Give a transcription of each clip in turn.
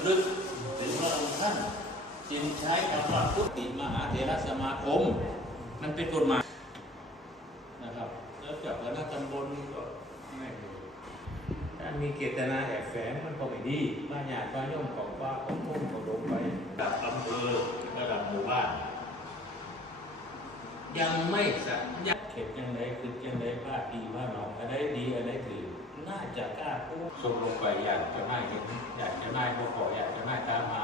ำลึกถึงพระองค์ท่านจึงใช้คำว่าพุทธิมหาเถรสมาคม มันเป็นกฎหมายนะครับ แล้วจากคณะตำบลก็ไม่รู้ถ้ามีเจตนาแอบแฝงมันก็ไม่ดีบ้านญาติบ้านโยมของว่าของพุ่มของลงไประดับอำเภอระดับหมู่บ้าน ยังไม่สัญญาเข็ดยังไงคือยังไงพลาดดีพลานองอะไรดีอะไรถือ น่าจะกล้าพูดส่งลงไปอยากจะไม่เห็นอยากจะไม่พวกขออยากจะไม่ตามมา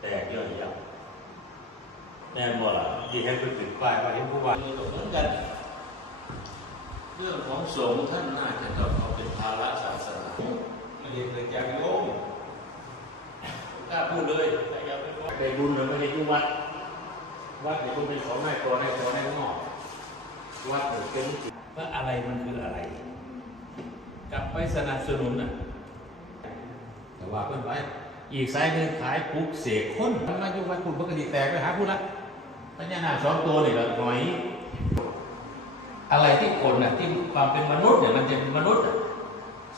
แต่เยอะแยะแน่นบ่ล่ะที่ให้ไปติดป้ายว่าเห็นผู้ว่าเหมือนกันเรื่องของสงฆ์ท่านน่าจะต้องเอาเป็นภาระศาสนาไม่ได้เคยจะโยมกล้าพูดเลยแต่อย่าไปว่าได้บุญหรือไม่ได้ที่วัด วัดเนี่ยคุณเป็นของนายตัวนายตัวในหม้อวัดเนี่ยเป็นว่าอะไรมันคืออะไร กลับไปสนับสนุนน่ะแต่ว่าเพิ่นไว้อีกสายหนึ่งขายปลุกเสกคนมันมาอยู่วัดคุณปกติแตกไปหาผู้ละพญานาคสองตัวนี่ละหน่อย อะไรที่คนน่ะที่ความเป็นมนุษย์เนี่ยมันจะเป็นมนุษย์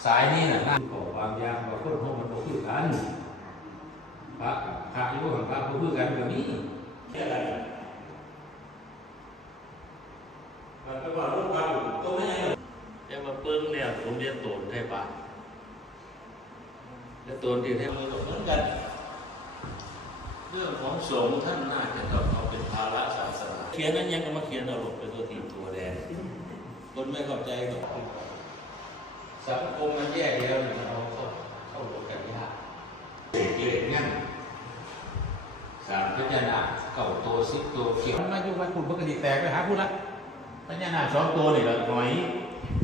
สายนี้น่ะน่าขอความยากว่าคนพวกมันบ่คือกันพระพระที่พวกพระบ่คือกันแบบนี้แค่อะไรมันก็ว่าลูกพระตัวไม่ ใช่แต่ว่าเปิ้งเนี่ยผมเรียนโตนได้ปะและโตนที่ได้มือเหมือนกัน เรื่องของสงฆ์ท่านน่าจะต้องเอาเป็นภาระศาสนาเขียนนั้นยังก็มาเขียนเอาหลงเป็นตัวทีตัวแดงคนไม่เข้าใจหรอกสังคมมันแย่เดียวเนี่ยมันเอาเข้าเข้าหลงกันยากเด็กเล็กงั้นสามพญานาคเก่าโตสิบตัวเขียวมันมาอยู่วัดคุณปกติแตกไปหาผู้ละพญานาคสองตัวนี่ละหน่อย